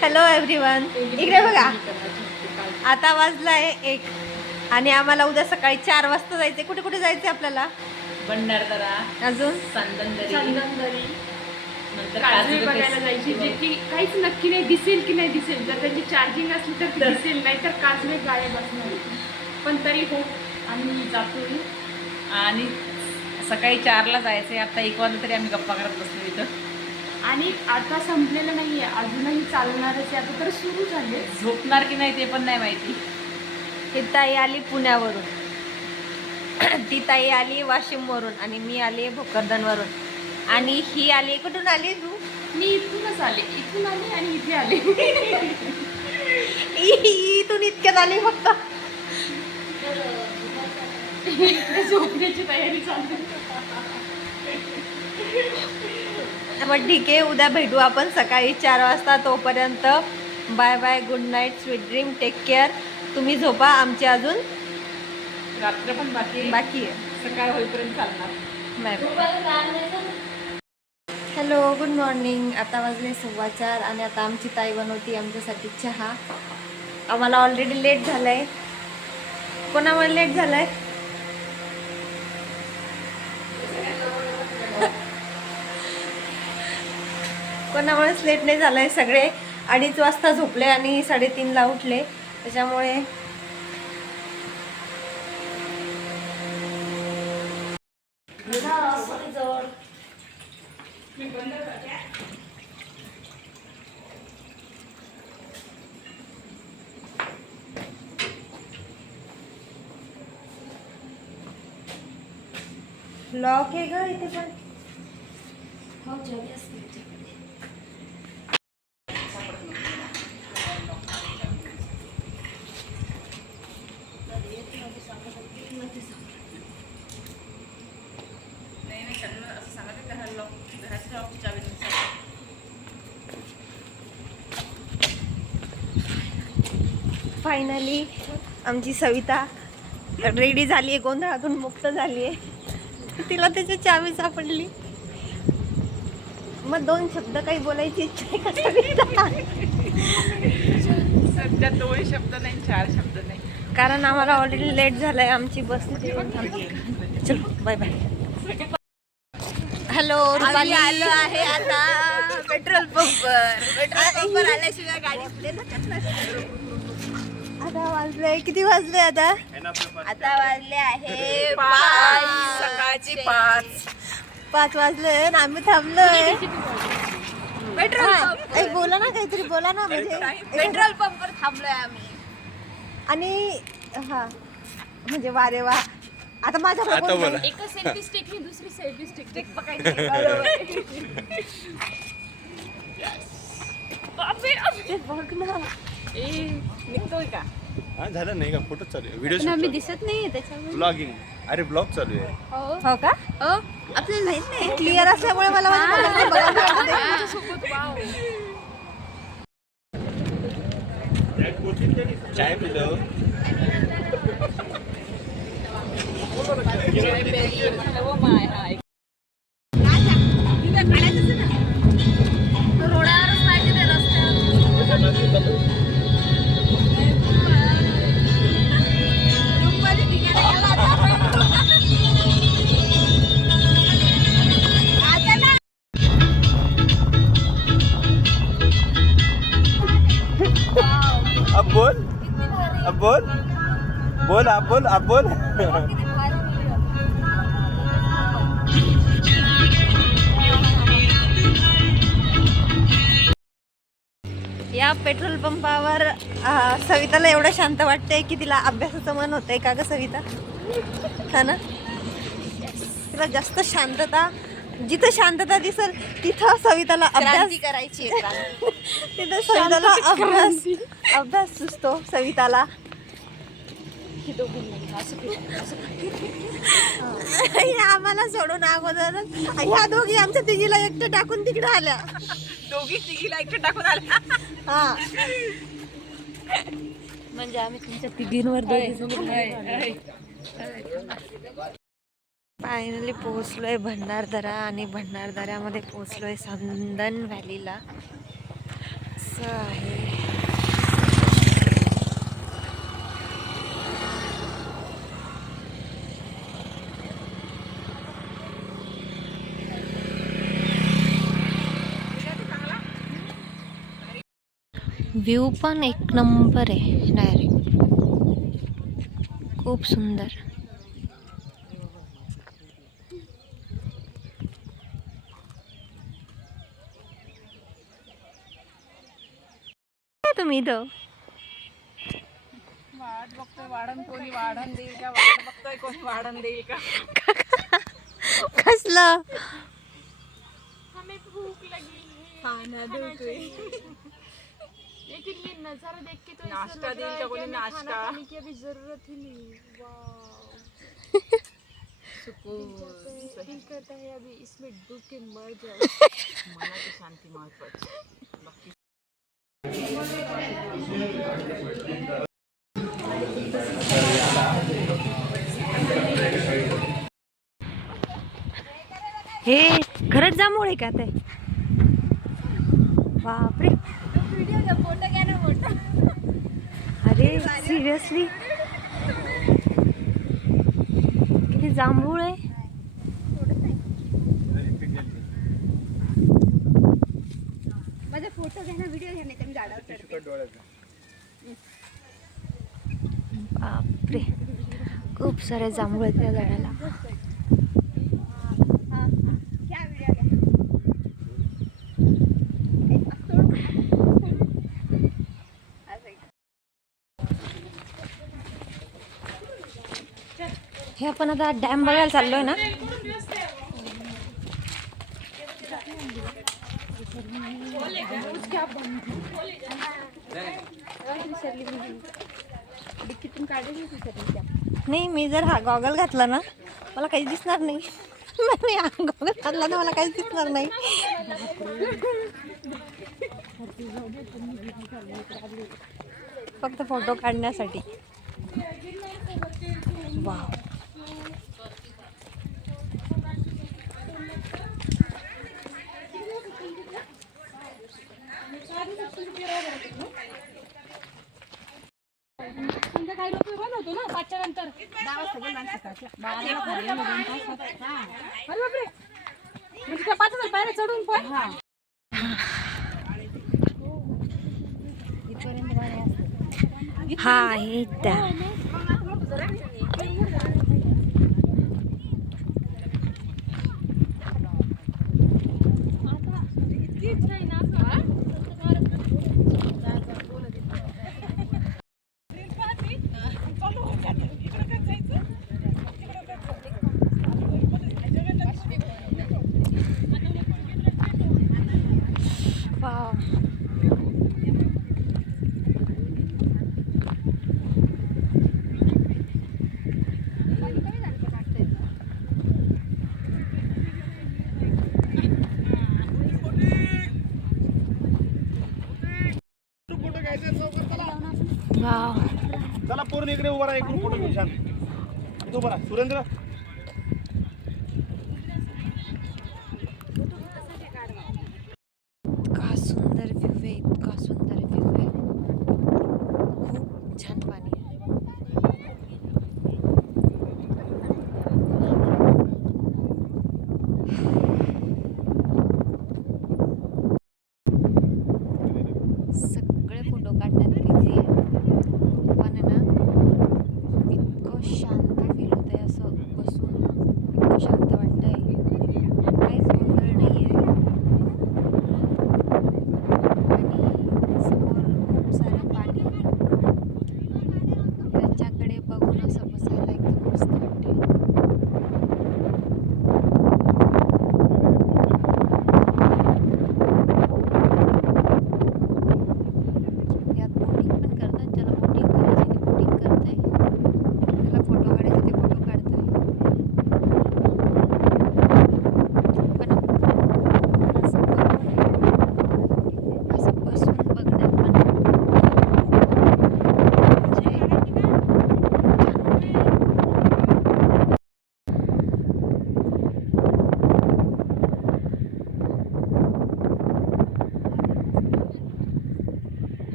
Hello everyone, इकडे बघा. आता वाजलाय 1 आणि आम्हाला उद्या सकाळी 4 वाजता जायचंय. कुठे कुठे जायचंय आपल्याला? भंडारदरा, अजून संदनदरी, नंतर काजवे बघायला जायची, जे की काहीच नक्की नाही दिसेल की नाही दिसेल. जर त्यांची चार्जिंग असली तर ती दिसेल, नाही तर काजवे गायब असणार. पण तरी हो आम्ही जातोय. आणि सकाळी 4ला जायचंय. आता 1 वाजता तरी आम्ही गप्पा करत बसलो इथं. आणि आता संपलेलं नाहीये, अजूनही चालणारच आहे. आता तर सुरू झाले. झोपणार की नाही ते पण नाही माहिती. ही ताई आली पुण्यावरून, ती ताई आली वाशिमवरून आणि मी आली भोकरदनवरून. आणि ही आली, कुठून आली तू? मी इथूनच आले, इथून आले आणि इथे आले. इथून इतक्यात आली फक्त. झोपण्याची तयारी चालू. मग ठीक आहे, उद्या भेटू आपण सकाळी 4 वाजता. तोपर्यंत bye bye, good night, sweet dream, take care. तुम्ही झोपा, आमची अजून रात्र पण बाकी आहे. सकाळ होईपर्यंत चालणार. Bye bye. Hello, good morning. आता वाजले 4:15 आणि आता आमची ताई बनवती आमच्यासाठी चहा. आम्हाला ऑलरेडी लेट झालंय. कोणामुळे लेट झालंय? कोणामुळेच लेट नाही झालंय. सगळे 2:30 वाजता झोपले आणि 3:30ला उठले. त्याच्यामुळे लॉक आहे ग इथे पण. फायनली आमची सविता रेडी झाली आहे, गोंधळातून मुक्त झाली आहे. तिला त्याची चावी सापडली. मग 2 शब्द काही बोलायची इच्छा आहे का सविता? सध्या 2 शब्द नाही, 4 शब्द नाही, कारण आम्हाला ऑलरेडी लेट झालंय. आमची बस तिथे येऊन थांबली. चलो बाय बाय. हॅलो, रुपाली आलो आहे आता पेट्रोल पंपवर. आल्याशिवाय गाडी पुढे आता वाजले, किती वाजले आता? आता वाजले आहे 5, सकाळची 5. 5 वाजले आणि आम्ही थांबलोय पेट्रोल बोला ना, काहीतरी बोला ना. म्हणजे पेट्रोल पंपवर थांबलोय आम्ही. आणि हा म्हणजे वारे वा. आता माझ्या एक सेल्फी स्टिक मी दुसरी सेल्फी स्टिक पकडायची. बघ ना, निघतोय का? हा झालं नाही का? फोटो चालू आहे, व्हिडिओ आम्ही दिसत नाहीये त्याच्यामुळे. ब्लॉगिंग. अरे ब्लॉग चालू आहे. हो का? आपल्याला माहित नाही. क्लिअर असल्यामुळे मला चाय पिलो. रोडावरच पाहिजे ते रस्त्यावर. अब बोल, अब बोल, बोल, अब बोल, अब बोल. या पेट्रोल पंपावर सविताला एवढं शांत वाटतंय की तिला अभ्यासाचं मन होतंय. का ग सविता? हा ना, तिला जास्त शांतता, जिथं शांतता दिसल तिथं सविताला अभ्यास करायची. तिथं सविताला अभ्यास सुचतो सविताला. आम्हाला सोडून अगोदरच ह्या दोघी आमच्या तिघीला एकटं टाकून तिकडे आल्या. दोघी तिघीला एकटं टाकून आल्या. हा, म्हणजे आम्ही तुमच्या तिघींवर दोघी फायनली पोहोचलोय भंडारदरा आणि भंडारदऱ्यामध्ये पोहोचलोय संदन व्हॅलीला. असं आहे. व्ह्यू पण एक नंबर आहे डायरेक्ट, खूप सुंदर. तुम्ही इथं वाट बघतोय, वाढण कोणी वाढण देईल का, वाट बघतोय कोणी वाढण देईल का. कसलं हमें भूख लगी है, खाना खाना देतोय. चाहिए. लेकिन ये नज़ारा देख के तो ऐसा नाश्ता लग रहा देईल है का कि कोणी, हमें खाना नाश्ता. खाने की अभी जरूरत ही नहीं. वाव, सुकून, दिल करता है अभी इसमें डूब के मर जाओ. मनाची शांती महत्वाची. बाकी हे खरंच जांभूळ आहे का ते? बापरे, अरे सिरियसली किती जांभूळ आहे. माझा फोटो घ्या ना, व्हिडिओ घ्या, नाही तर मी झाडावर चढते. बापरे, खूप सारे जांभूळ आहेत त्या झाडाला. घ्या व्हिडिओ घ्या. हे आपण आता डॅम बघायला चाललोय ना. डिक्कीतून काढली विसरली. नाही, मी जर हा गॉगल घातला ना मला काहीच दिसणार नाही. मी हा गॉगल घातला ना मला काहीच दिसणार नाही. फक्त फोटो काढण्यासाठी. वाव, संध्याकाळी लोक बंद होतो ना 5च्या नंतर. 10 वाजता गेला ना सकाळच्या. 12ला खाली मग 2 तास. अरे बापरे, म्हणजे त्या 5,000 पायऱ्या चढून पण. हा आहे त्या. Wow, wow. चला पूर्ण इकडे उभा राहा, इकडून फोटो घेऊ. छान इथं उभा राहा सुरेंद्र. इतका सुंदर व्ह्यू आहे, इतका सुंदर व्ह्यू आहे. खूप छान पाणी आहे. सगळे फोटो काढण्यात बिझी आहे, पण आहे ना इतकं शांत फील होत आहे असं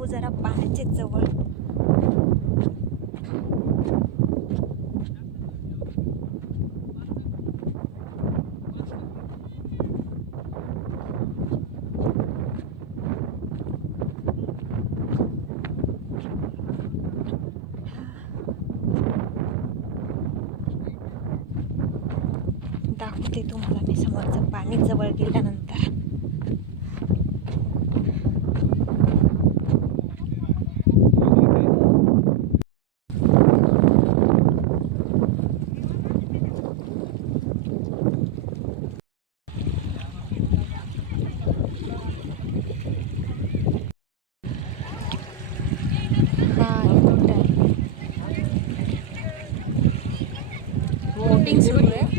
जाऊ जरा पाण्याच्या जवळ. दाखवते तुम्हाला मी समोरचं पाणी जवळ गेल्यानंतर. बोटिंग सुरू आहे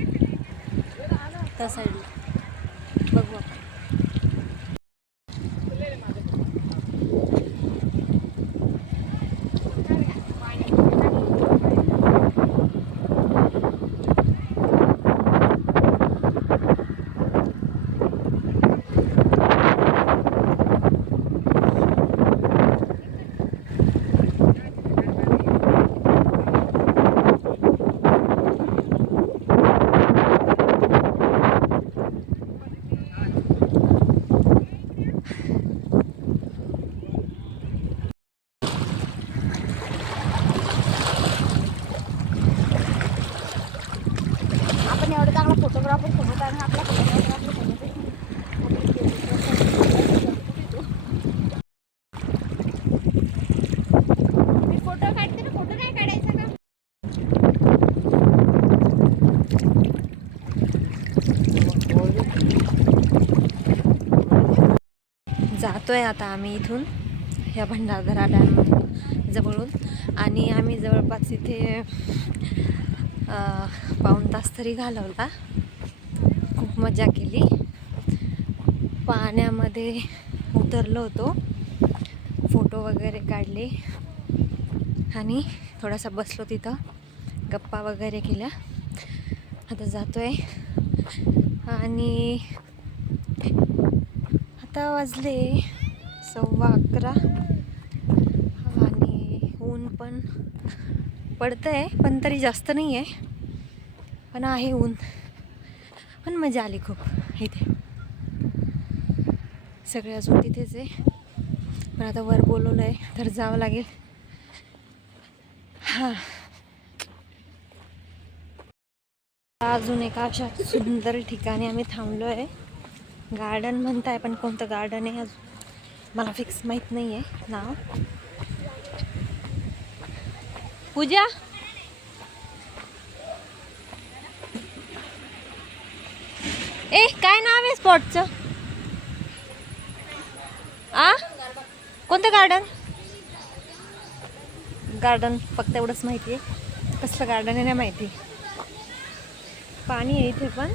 त्या साईडला, बघू आपण. आपण एवढा चांगला फोटोग्राफर सोबत आहे ना, आपला फोटोग्राफर मी फोटो काढते ना, फोटो नाही काढायचा का? जातोय आता आम्ही इथून ह्या भंडारदरा डॅम जवळून आणि आम्ही जवळपास इथे पाऊण तास तरी घालवला. खूप मजा केली. पाण्यामध्ये उतरलो होतो, फोटो वगैरे काढले आणि थोडासा बसलो तिथं, गप्पा वगैरे केल्या. आता जातोय आणि आता वाजले 11:15 आणि ऊन पण पडतंय, पण तरी जास्त नाही आहे, पण आहे ऊन. पण मजा आली खूप इथे. सगळे अजून तिथेच आहे, पण आता वर बोलवलं आहे तर जावं लागेल. हां, अजून एका अशा सुंदर ठिकाणी आम्ही थांबलो आहे. गार्डन म्हणताय, पण कोणतं गार्डन आहे अजून मला फिक्स माहीत नाही आहे नाव. पूजा, ए काय नाव आहे स्पॉटचं? कोणतं गार्डन? गार्डन फक्त एवढंच माहिती आहे, कसलं गार्डन आहे नाही माहिती. पाणी आहे इथे पण.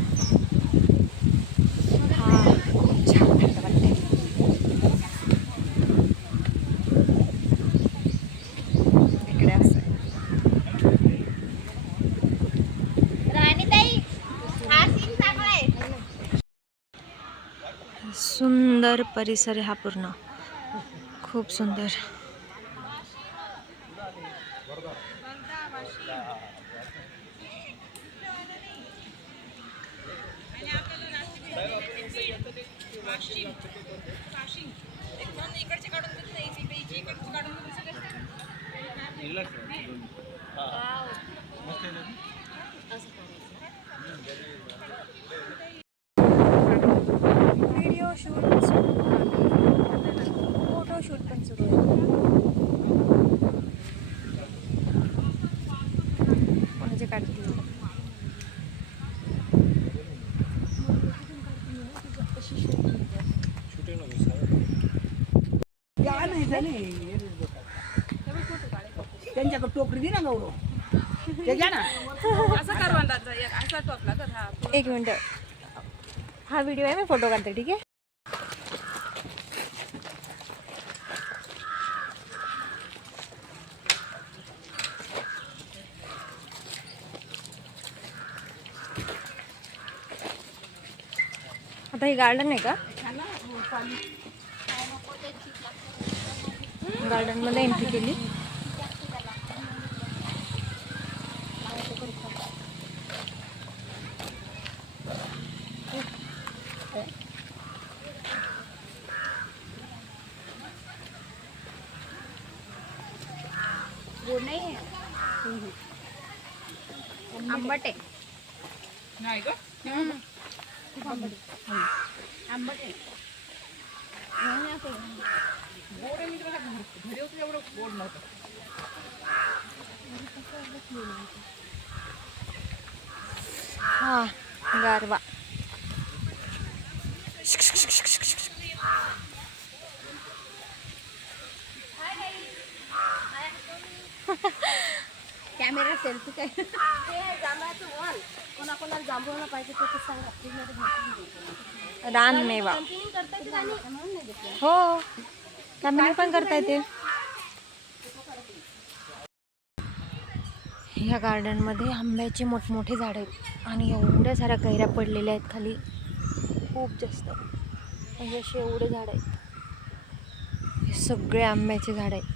हा, खूप छान थंड वाटते. इकडे असं सुंदर परिसर आहे हा पूर्ण, खूप सुंदर. व्हिडिओ शूट फोटो शूट पण सुरू आहे. कोणाचे काढतील? त्यांच्याकडे टोकरी दे ना गौरव, ते घ्या ना. एक मिनिट, हा व्हिडिओ आहे, मी फोटो काढते, ठीक आहे? आता हे गार्डन आहे का? गार्डनमध्ये एंट्री केली. गोड नाही आहे. आंबट आहे. नाही ग आंबट आहे. गोड आहे. मी तुला घरी होतं एवढं गोड नव्हतं. हा गारवा. कॅमेरा सेल्फी काय जांभळाचं वॉल कोणाकोणाला जांभळं पाहिजे ते सांगा. रानमेवा. हो कॅमेरा पण करता येते. ह्या गार्डनमध्ये आंब्याचे मोठमोठे झाड आहेत आणि एवढ्या साऱ्या कैऱ्या पडलेल्या आहेत खाली, खूप जास्त. म्हणजे असे एवढे झाड आहेत, हे सगळे आंब्याचे झाड आहेत.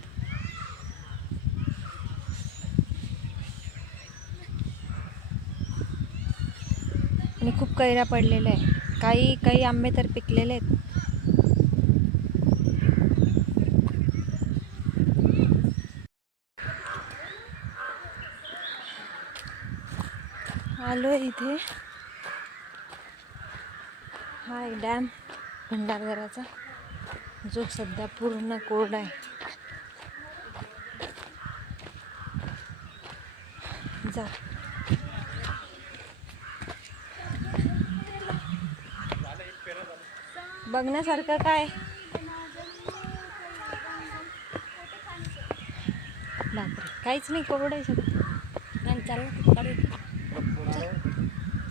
आणि खूप कैऱ्या पडलेल्या आहे. काही आंबे तर पिकलेले आहेत. आलो इथे. हा एक डॅम भंडारदराचा, जो सध्या पूर्ण कोरडा आहे. जा बघण्यासारखं काय? बापरे काहीच नाही, कोरडं आहे सगळं.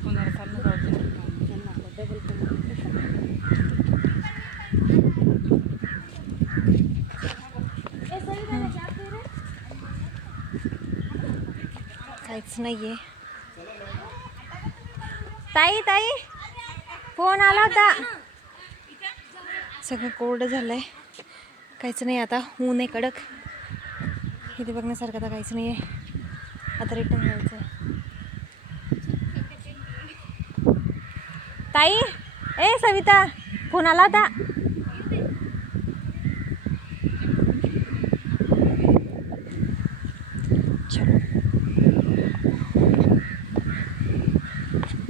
कोणाला चाललं जाऊ दे. काहीच नाहीये. ताई ताई फोन आला होता. सगळं कोरडं झालंय, काहीच नाही. आता ऊन आहे कडक. इथे बघण्यासारखं आता काहीच नाही आहे. आता रिटर्न यायचं आहे. ताई ए सविता फोन आला होता.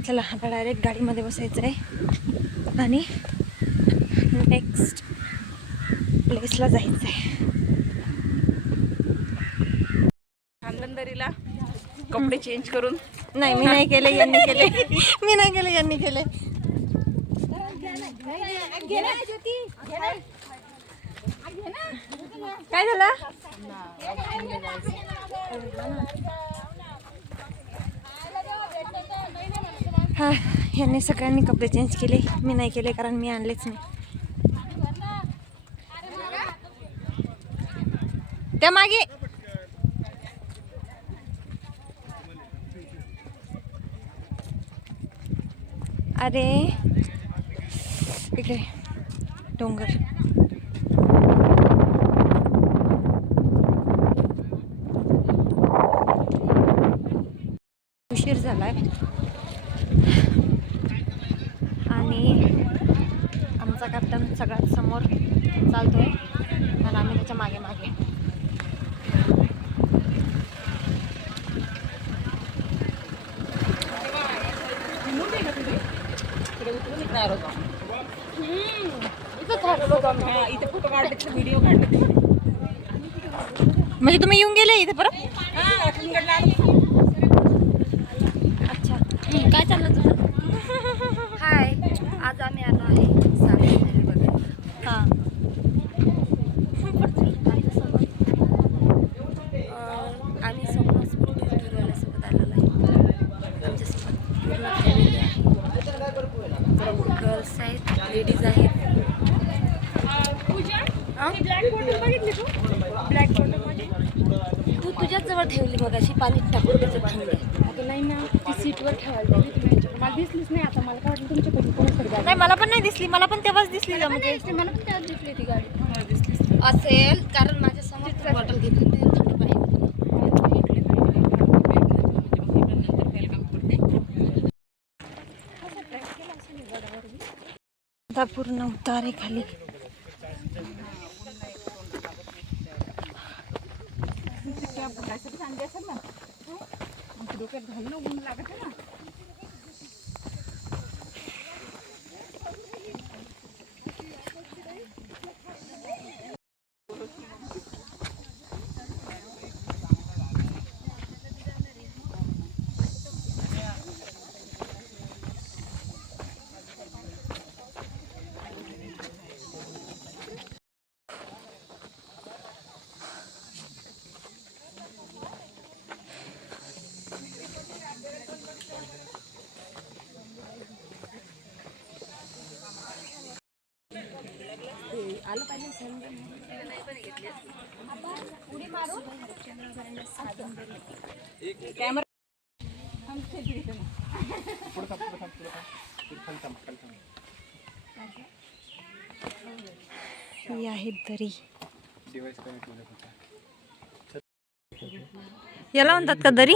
चला आता डायरेक्ट गाडीमध्ये बसायचं आहे आणि नेक्स्ट प्लेसला जायचं आहे. खानदंदरीला कपडे चेंज करून नाही मी नाही केले, यांनी केले. मी नाही केले, यांनी केले. काय झालं? हा यांनी सगळ्यांनी कपडे चेंज केले, मी नाही केले कारण मी आणलेच नाही. त्या मागे अरे इकडे डोंगर. उशीर झालाय आणि आमचा कॅप्टन सगळ्यात समोर चालतोय आणि आम्ही त्याच्या मागे मागे. इथे फोटो काढले, व्हिडिओ काढले. म्हणजे तुम्ही येऊन गेले इथे परत? अच्छा काय चाललं तुझं? हाय, आज आम्ही आलो आहे सातारा बघायला. हां आम्ही सोबत फिरवायलासोबत आलेलो आहे. आमच्यासोबत पूर्ण फॅमिली आहे. गर्ल्स आहेत, लेडीज आहेत. ब्लॅक बॉटलमध्ये तू तुझ्याच जवळ ठेवली मग अशी पाणी टाकून त्याच्यात ठेवली. अगं नाही ना, ती सीटवर ठेवायला दिली तुम्ही याच्यावर. मला दिसलीच नाही. आता मला काय वाटलं तुमच्या पैकी कोणाकडे गाडी नाही मला पण नाही दिसली, मला पण तेव्हाच दिसली. मला पण तेव्हाच दिसली ती गाडी. असेल कारण बॉटल घेतली ते थंड पाणी आता पूर्ण उतारे खाली. डोक्यात घालणं ऊन लागत ना. ही आहे दरी. याला म्हणतात का दरी?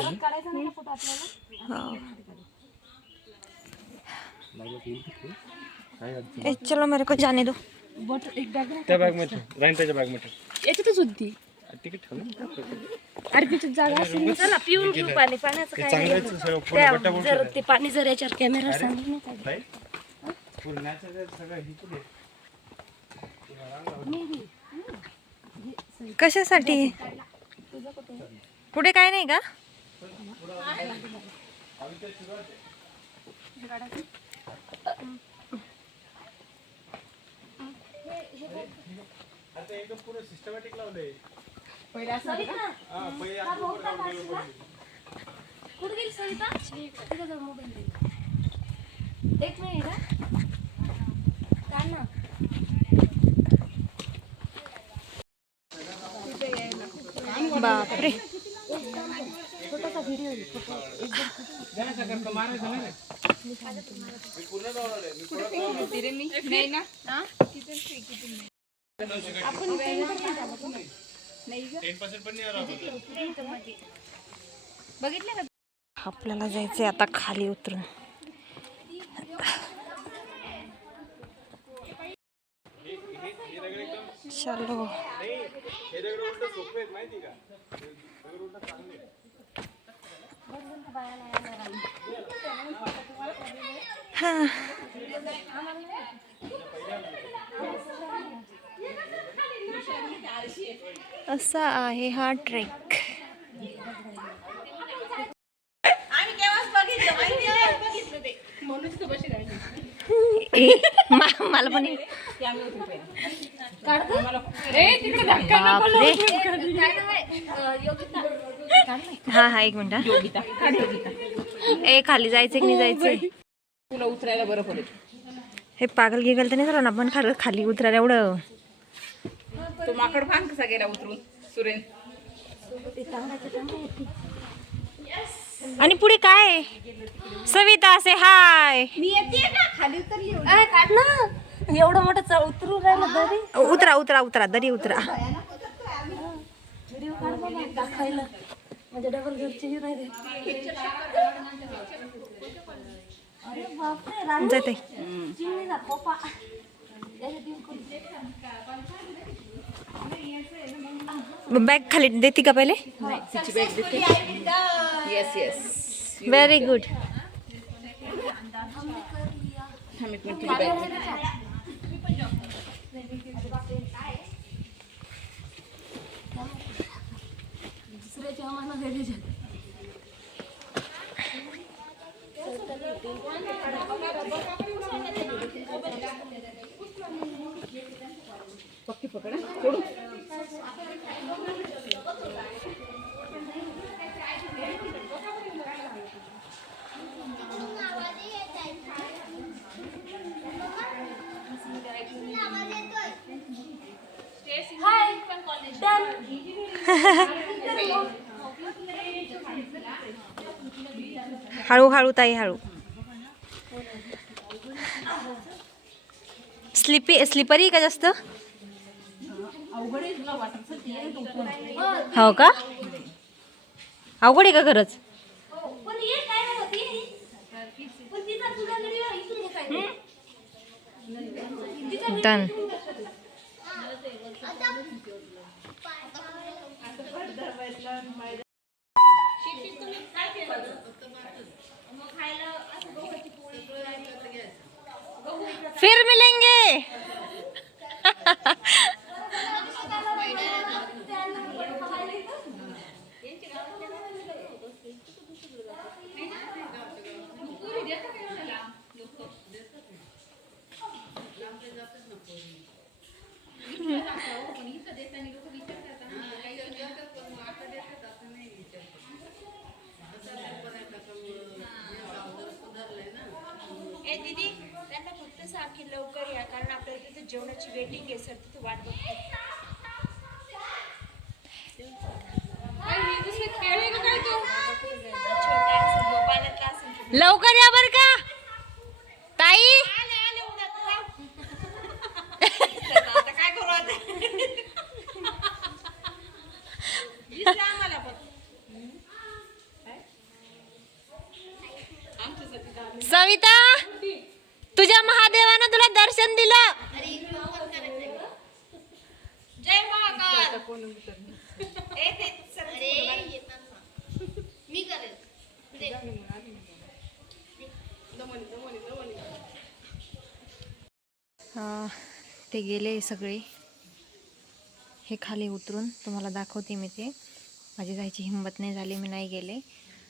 ए, चलो मेरे को जाने दो. त्या बॅग मध्ये राईन त्याच्या बॅग मध्ये याच्यातच होती. तिकीट ठेवलं अरे त्याच्यात जागा असेल. चला पिऊन घेऊ पाणी. पाण्याचं काय नाही. चांगलं जर ते पाणी जर याच्यावर कॅमेरा सांगितलं नाही कशासाठी? पुढे काय नाही का? सिस्टमॅटिक लावलंय. कुठे गेली सविता? तिथं जाऊ मोबाईल दे. एक मिनिट काय ना. बापरे. आपल्याला जायचंय आता खाली उतरून. चलो. हा. असा आहे हा ट्रेक. मला पण बापरे. हा हा, एक मिनिट. ए, खाली जायचंय की नाही जायचंय? तुला उतरायला बरं पडेल. हे पागल गिगल तर नाही झालं ना आपण खाली उतरायला एवढं. तो माकड पान कसा गेला उतरून सुरेन. आणि पुढे काय? सविता से हाय. मी येते ना खाली उतरली. काढ ना. एवढं मोठं उतरू राहिलं दरी. उतरा उतरा उतरा, दरी उतरा. व्हिडिओ काढ बाबा दाखवायला. म्हणजे डबल घरचे ही राहिले. अरे बापरे. जाते. चिमणीचा खोपा. बॅग खाली देते का पहिले? तिची बॅग देते. Yes yes. Very good. थांब एक मिनिट, तुझी बॅग देते. दुसऱ्याच्या आम्हाला घरी जा. पक्की पकड सोडू. हळूहळू ताई, हळू. स्लिपरी का जास्त? अवघड आहे तुला वाटत हो का अवघड आहे का खरंच पण ये काय नाही होती पण तिचा तुझा व्हिडिओ इथून हे काय डन फिर मिलेंगे ए दीदी त्यांना फक्त सांग की लवकर या कारण आपल्याला तिथे जेवणाची वेटिंग आहे सर तिथे वाट बघते छोटा असेल गोपाळातला असेल लवकर या बर का ताई आता काय करू आता आम्हाला पण सविता तुझ्या महादेवानं तुला दर्शन दिलं जय महाकाल मी करेल ते गेले सगळे हे खाली उतरून तुम्हाला दाखवते मी ते माझी जायची हिंमत नाही झाली मी नाही गेले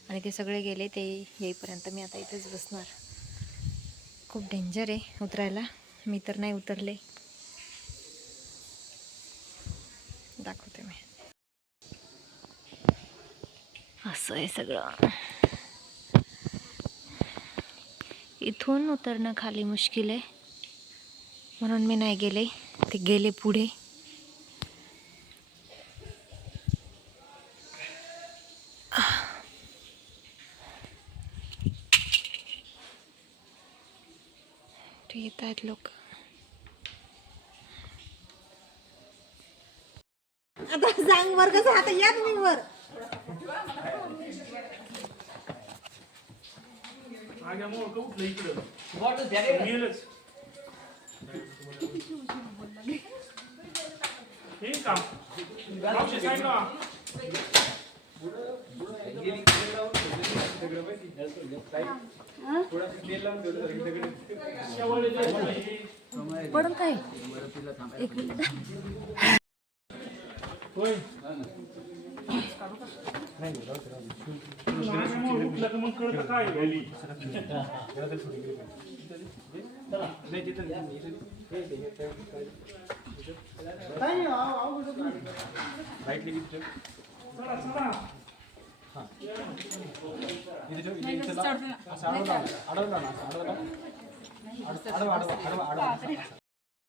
आणि ते सगळे गेले ते येईपर्यंत मी आता इथेच बसणार खूप डेंजर आहे उतरायला मी तर नाही उतरले दाखवते मी असं आहे सगळं इथून उतरणं खाली मुश्किल आहे म्हणून मी नाही गेले ते गेले पुढे ते येत आहेत लोक आता सांग वर कसं आता या तुम्ही वर पडून काय एक मिनिट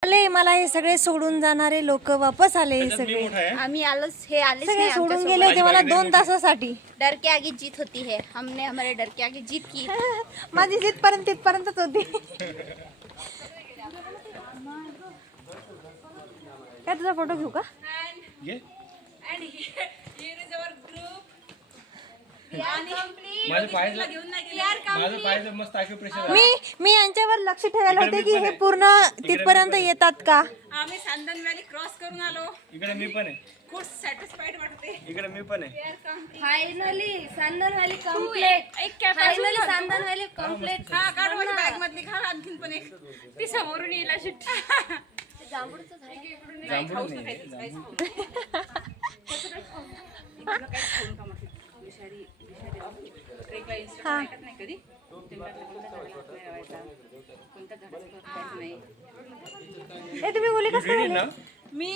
आले मला हे सगळे सोडून जाणारे लोक वापस आले हे सगळे आम्ही आलोच हे आलेच सगळे नाही सोडून गेले होते मला 2 तासासाठी डर के आगे जीत होती है हमने हमारे डर के आगे जीत की माझी जिथपर्यंत तिथपर्यंतच होती काय तुझा फोटो घेऊ का ये माझं पाय मस्त प्रेशर मी यांच्यावर लक्ष ठेवायला होते की हे पूर्ण तिथपर्यंत येतात का आम्ही सांदन व्हॅली क्रॉस करून आलो इकडे मी पण आहे खूप सॅटिस्फाईड वाटते इकडे मी पण आहे finally Sandhan valley complete finally Sandhan valley complete हा काढ माझी बॅग मधली खा आणखीन पण एक ती समोरून येईल अशी जांभूळचं झाड आहे. नाही, खाऊच नका इथं, काहीच खाऊ नका. इकडं काहीच खाऊ नका म्हटलं. विषारी ट्रेकला इंस्ट्रक्शन ऐकत नाही कधी जंगलातला कोणत्या झाडाला हात नाही लावायचा, कोणत्या झाडाचं फळ खायचं नाही. हे तुम्ही बोली कसं Read it now. मी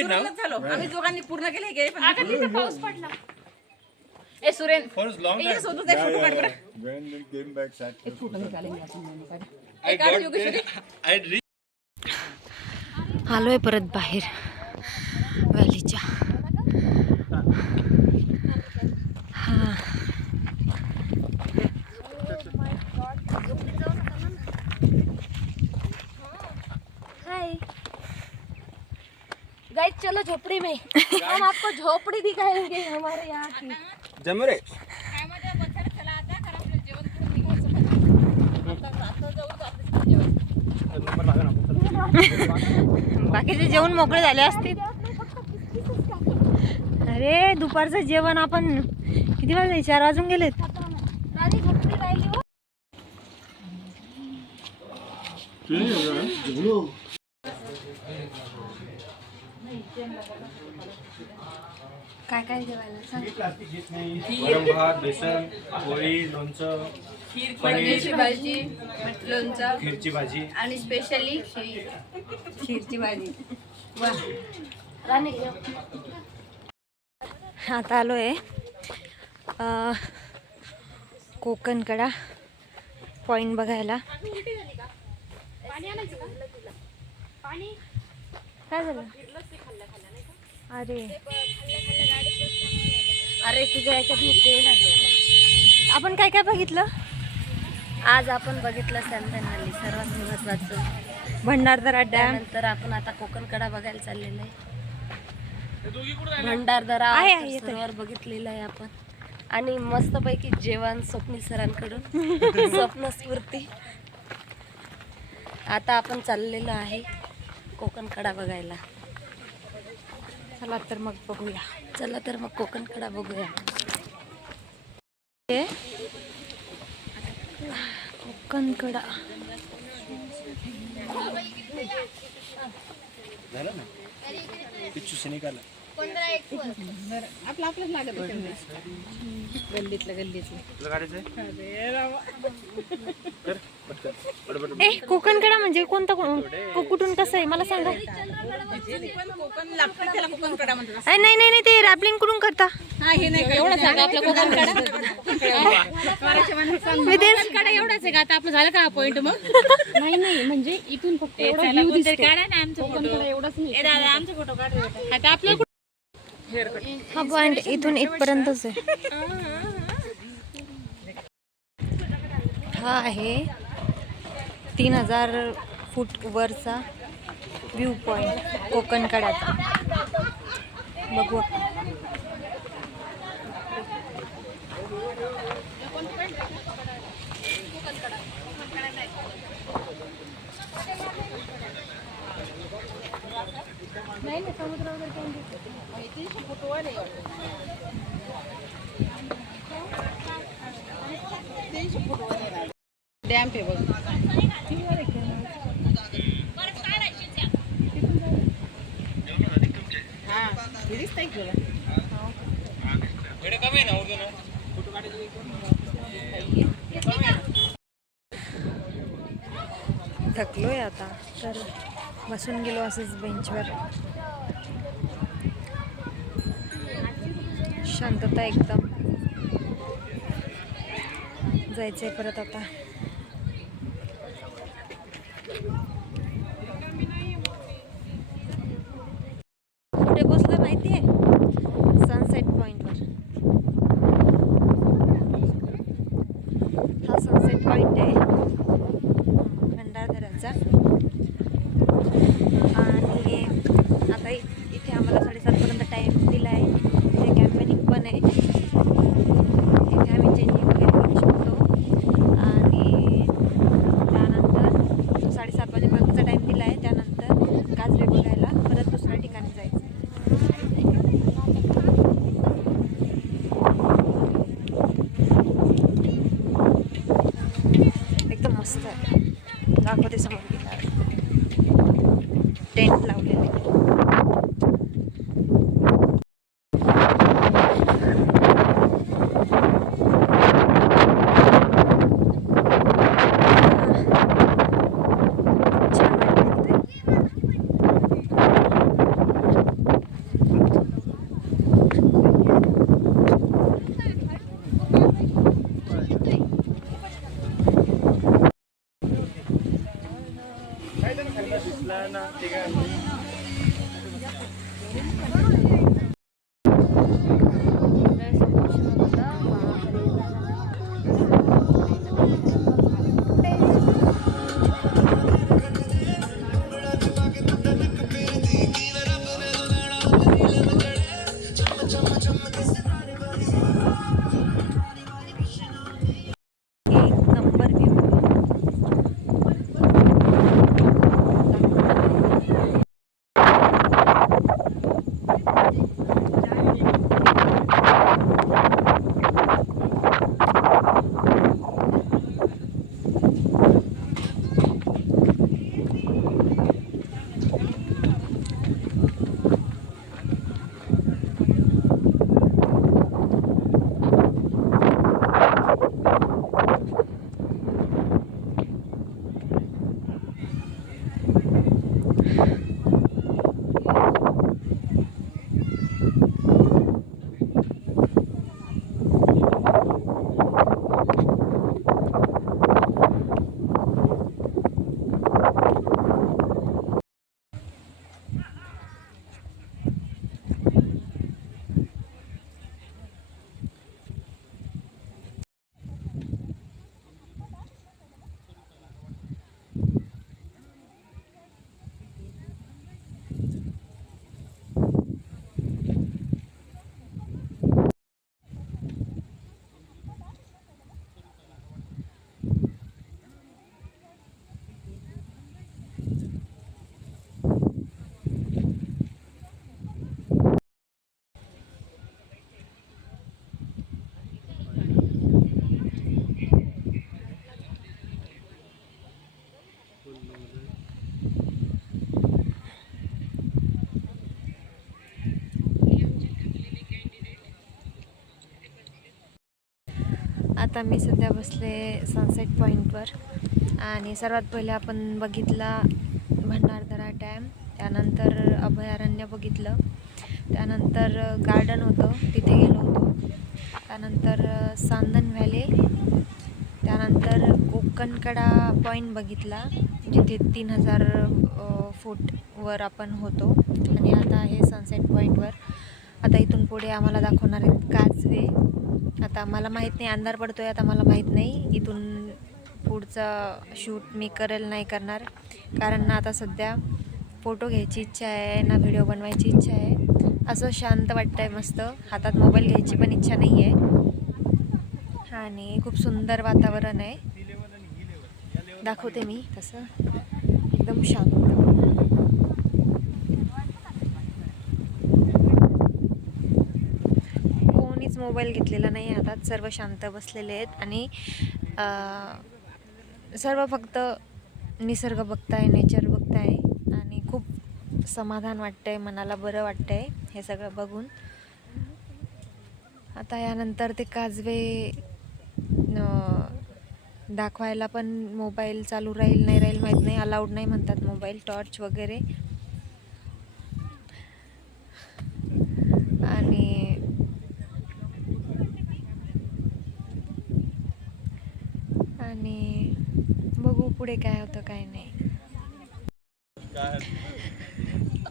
सुरुवातच झालो आम्ही दोघांनी पूर्ण केले गे पण आता तिथे पाऊस पडला. ए सुरेन For a long ये time. सोडून दे फोटो काढ बरं When we came back Saturday. ए काढ योगेश्वरी I reached. आलोय परत बाहेर व्हॅलीच्या हा हाय गाइस चलो झोपड़ी में हम आपको झोपड़ी दिखाएंगे हमारे यहाँ की जमरे बाकीचे जेवण मोकळे झाले असतील. अरे दुपारचं जेवण आपण किती वाजले? 4 वाजून गेलेत. राणी झोपड़ी राहिली हो. काय काय जेवायला सांग. गरम भात बेसन पोळी लोणचं पनीरची भाजी लोणचं खीरची भाजी आणि स्पेशली खीरची भाजी. राणी घेऊ. आता आलो आहे कोकणकडा पॉईंट बघायला. काय झालं? अरे तुझ्या याच्यात मी पेन आली. आपण काय काय बघितलं? आज आपण बघितलं सॅमथन सर्वात महत्वाचं. भंडारदरा डॅम. त्यानंतर आपण आता कोकणकडा बघायला चाललेलं आहे. भंडारदरा आहे, सरोवर बघितलेलं आहे आपण. आणि मस्तपैकी जेवण स्वप्नील सरांकडून स्वप्नस्फूर्ती. आता आपण चाललेलो आहे कोकणकडा बघायला. चला तर मग बघूया. चला तर मग कोकणकडा बघूया. कोकणकडा झालं ना पिच्चू से निकाला तुला काढायचंय कर पटकन बडबड ए कोकणकडा म्हणजे कोणता कुठून कसं आहे मला सांगा. नाही नाही नाही ते रॅपलिंग कुठून करता? एवढंच आहे का आपलं कोकणकडा? मी तेच एवढंच आहे का आता आपलं झालं का पॉइंट मग? नाही नाही म्हणजे इथून फक्त एवढा एवढंच नाही. आता आपलं हा पॉइंट इथून इथपर्यंतच आहे. हा आहे 3000 फूट वरचा व्ह्यू पॉइंट कोकणकड्याचा. बघू डॅम पे बघ. थकलोय आता तर बसून गेलो असंच बेंचवर. शांतता एकदम. जायचंय परत आता. कुठे पोचलं माहितीये? सनसेट पॉइंटवर. हा सनसेट पॉइंट आहे भंडारदऱ्याचा. आणि आता इथे आम्हाला 7:30पर्यंत टाईम दिला आहे. इथे कॅम्पेनिंग पण आहे. इथे आम्ही चेंजिंग वगैरे करू शकतो. आणि त्यानंतर 7:30 वाजेपर्यंतचा टाईम दिला आहे. त्यानंतर काजवे बघायला परत दुसऱ्या ठिकाणी जायचं. एकदम मस्त आहे. दाखवते समोर टेंट लावलेले. आता मी सध्या बसले सनसेट पॉईंटवर आणि सर्वात पहिले आपण बघितला भंडारदरा डॅम, त्यानंतर अभयारण्य बघितलं, त्यानंतर गार्डन होतं तिथे गेलो होतो, त्यानंतर सांदन व्हॅली, त्यानंतर कोकणकडा पॉईंट बघितला जिथे 3000 फूटवर आपण होतो आणि आता आहे सनसेट पॉईंटवर. आता इथून पुढे आम्हाला दाखवणार आहेत काजवे. आता मला माहीत नाही, अंधार पडतो आहे, आता मला माहीत नाही इथून पुढचा शूट मी करेल नाही करणार, कारण ना आता सध्या फोटो घ्यायची इच्छा आहे ना व्हिडिओ बनवायची इच्छा आहे. असं शांत वाटतं आहे, मस्त हातात मोबाईल घ्यायची पण इच्छा नाही आहे आणि खूप सुंदर वातावरण आहे. दाखवते मी तसं एकदम शांत. कोणीच मोबाईल घेतलेला नाही हातात, सर्व शांत बसलेले आहेत आणि सर्व फक्त निसर्ग बघताय, नेचर बघताय आणि खूप समाधान वाटतंय, मनाला बरं वाटतंय हे सगळं बघून. आता यानंतर ते काजवे दाखवायला पण मोबाईल चालू राहील नाही राहील माहीत नाही, अलाउड नाही म्हणतात मोबाईल, टॉर्च वगैरे. आणि बघू पुढे काय होतं काय नाही.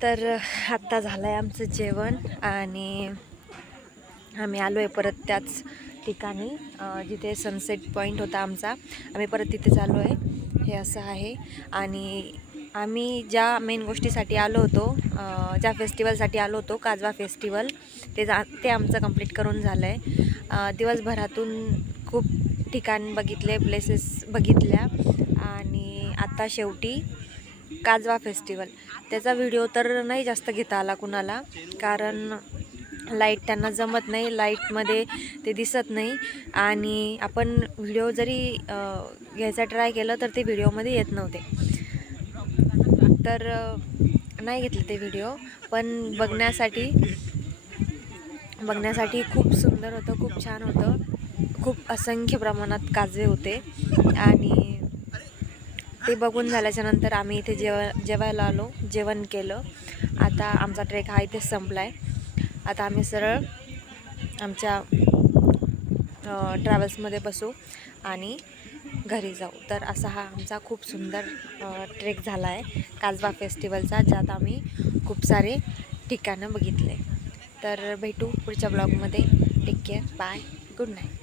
तर आत्ता झालं आहे आमचं जेवण आणि आम्ही आलो आहे परत त्याच ठिकाणी जिथे सनसेट पॉईंट होता आमचा. आम्ही परत तिथेच आलो आहे. हे असं आहे आणि आम्ही ज्या मेन गोष्टीसाठी आलो होतो, ज्या फेस्टिवलसाठी आलो होतो, काजवा फेस्टिवल, ते आमचं कंप्लीट करून झालं आहे. दिवसभरातून खूप ठिकाण बघितले, प्लेसेस बघितल्या आणि आता शेवटी काजवा फेस्टिवल. त्याचा व्हिडिओ तर नाही जास्त घेता आला कुणाला, कारण लाईट त्यांना जमत नाही, लाईटमध्ये ते दिसत नाही आणि आपण व्हिडिओ जरी घ्यायचा ट्राय केलं तर ते व्हिडिओमध्ये येत नव्हते, तर नाही घेतले ते व्हिडिओ. पण बघण्यासाठी खूप सुंदर होतं, खूप छान होतं, खूप असंख्य प्रमाणात काजवे होते आणि ते बघून झाल्याच्यानंतर आम्ही इथे जेवायला आलो, जेवण केलं. आता आमचा ट्रेक हा इथे संपला आहे. आता आम्ही सरळ आमच्या ट्रॅव्हल्समध्ये बसू आणि घरी जाऊ. तर असा हा आमचा खूप सुंदर ट्रेक झाला आहे काजवा फेस्टिवलचा, ज्यात आम्ही खूप सारे ठिकाणं बघितले. तर भेटू पुढच्या ब्लॉगमध्ये. Take care, bye, good night.